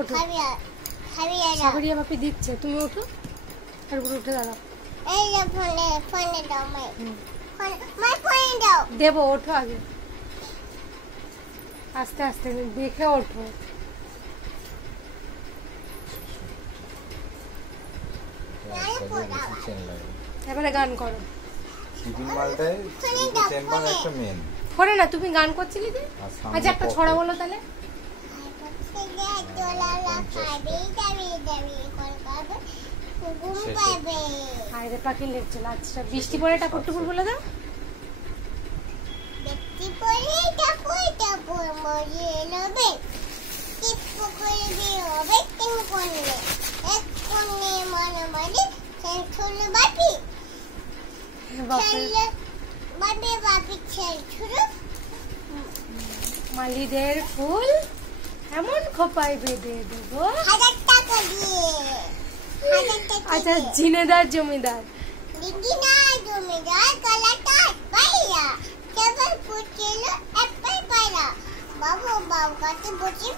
ওঠো। সাবরিয়া বাপি দিচ্ছে, তুমি ওঠো আর উঠে দাঁড়াও। এই যে ফোনে দাও মাই ফোনে দাও। দেবো, ওঠো আগে, আস্তে আস্তে দেখে ওঠো। এবারে গান করো। ফোনে না, তুমি গান করছিলে যে। আচ্ছা একটা ছড়া বলো তাহলে। আরে পাখি লেগছে না। আচ্ছা বৃষ্টি পড়ে টাপুর টুপুর বলে দাও। বৃষ্টি পড়ে টাপুর টাপুর মরিয়ে নেবে, টিপু করবে হবে তিন কোণে, এক কোণে মনে মনে ছেলে বাপি ছেলে বাপি বাপি ছেলে মালিদের ফুল এমন খোপায় বেঁধে দেবো 1000 টাকা দিয়ে। আচ্ছা জিনেদার জমিদার জমিদার কালাটা পাইয়া কেবল ফুটেল এপ্পল পাইরা বাবু বাবু কাছে বসে